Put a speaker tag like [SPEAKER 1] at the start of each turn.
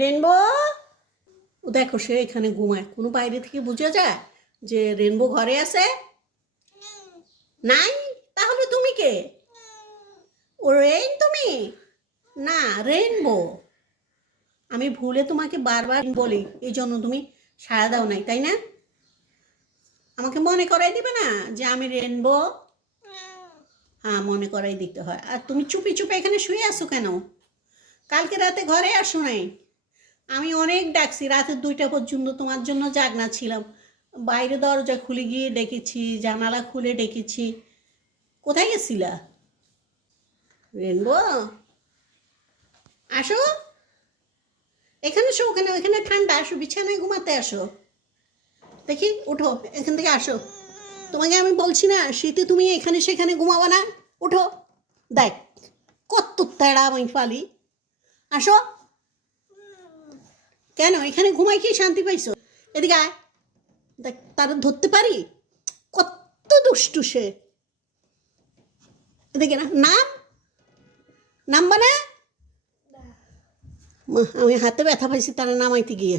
[SPEAKER 1] Rainbow ও দেখো, সে এখানে ঘুমায়। কোনো বাইরে থেকে বোঝা যায় যে রেনবো ঘরে আছে? নাই? তাহলে তুমি কে? ও রেন তুমি? না রেনবো আমি ভুলে তোমাকে বারবার বলি, এই জন্য তুমি সাড়া দাও নাই, তাই না? আমাকে মনে করাই দিবে না যে আমি রেনবো হ্যাঁ মনে করাই দিতে হয়। আর তুমি চুপি চুপি এখানে শুয়ে আসো কেন? কালকে রাতে ঘরে আসো নাই। আমি অনেক ডাকছি, রাতে দুইটা পর্যন্ত তোমার জন্য জাগনা ছিলাম। বাইরে দরজা খুলে গিয়ে ডেকেছি, জানালা খুলে ডেকেছি। কোথায় গেছিলা? রেনবো? আসো। এখানে আসো ওখানে ওখানে ঠান্ডা, আসো, বিছানায় ঘুমাতে আসো। দেখি উঠো এখান থেকে আসো। তোমাকে আমি বলছি না, শীতে তুমি এখানে সেখানে ঘুমাবো না। উঠো দেখ, কত তেড়া আমি ফালি। আসো। কেন? এখানে ঘুমাই খেয়ে শান্তি পাইছো? এদিকে আয়। দেখ তার ধরতে পারি? কত দুষ্টু সে। এদিকে না নাম? নামবা না। আমি হাতে ব্যথা পাইছি তারা নামাইতে গিয়ে।